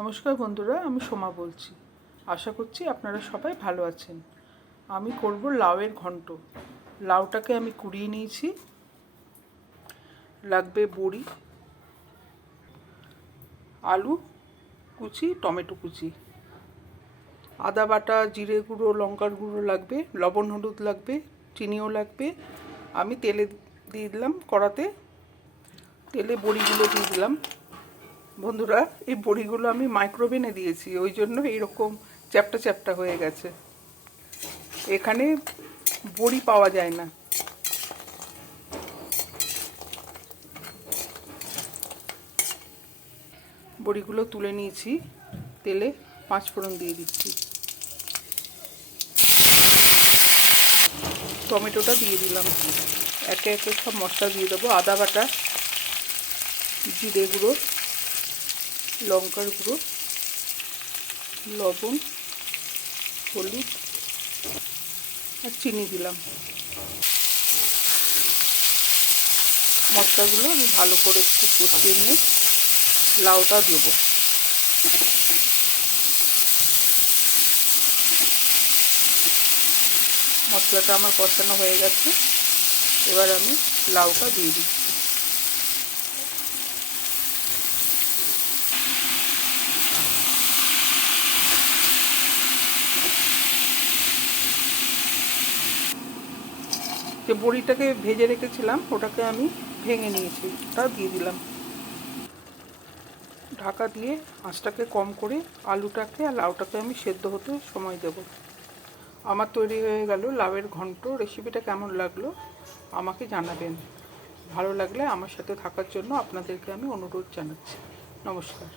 নমস্কার বন্ধুরা, আমি সোমা বলছি। আশা করছি আপনারা সবাই ভালো আছেন। আমি করব লাউয়ের ঘন্ট। লাউটাকে আমি কুড়িয়ে নিয়েছি। লাগবে বড়ি, আলু কুচি, টমেটো কুচি, আদা বাটা, জিরে গুঁড়ো, লঙ্কার গুঁড়ো লাগবে, লবণ হলুদ লাগবে, চিনিও লাগবে। আমি তেলে দিয়ে দিলাম, কড়াতে তেলে বড়িগুলো দিয়ে দিলাম। বন্ধুরা, এই বড়িগুলো আমি মাইক্রোওভেনে দিয়েছি, ওই জন্য এরকম চ্যাপটা চ্যাপটা হয়ে গেছে। এখানে বড়ি পাওয়া যায় না। বড়িগুলো তুলে নিয়েছি, তেলে 5 ফোড়ন দিয়ে দিচ্ছি। টমেটোটা দিয়ে দিলাম। একে একে সব মশলা দিয়ে দেবো। আদা বাটা, জিরে গুঁড়ো, লঙ্কার গুঁড়ো, লবণ, হলুদ আর চিনি দিলাম। মশলাগুলো আমি ভালো করে একটু কষিয়ে নিয়ে লাউটা দেবো। মশলাটা আমার কষানো হয়ে গেছে, এবার আমি লাউটা দিয়ে দিচ্ছি। যে বড়িটাকে ভেজে রেখেছিলাম ওটাকে আমি ভেঙে নিয়েছি, ওটা দিয়ে দিলাম। ঢাকা দিয়ে আঁচটাকে কম করে আলুটাকে আর লাউটাকে আমি সেদ্ধ হতে সময় দেব। আমার তৈরি হয়ে গেল লাউয়ের ঘন্ট। রেসিপিটা কেমন লাগলো আমাকে জানাবেন। ভালো লাগলে আমার সাথে থাকার জন্য আপনাদেরকে আমি অনুরোধ জানাচ্ছি। নমস্কার।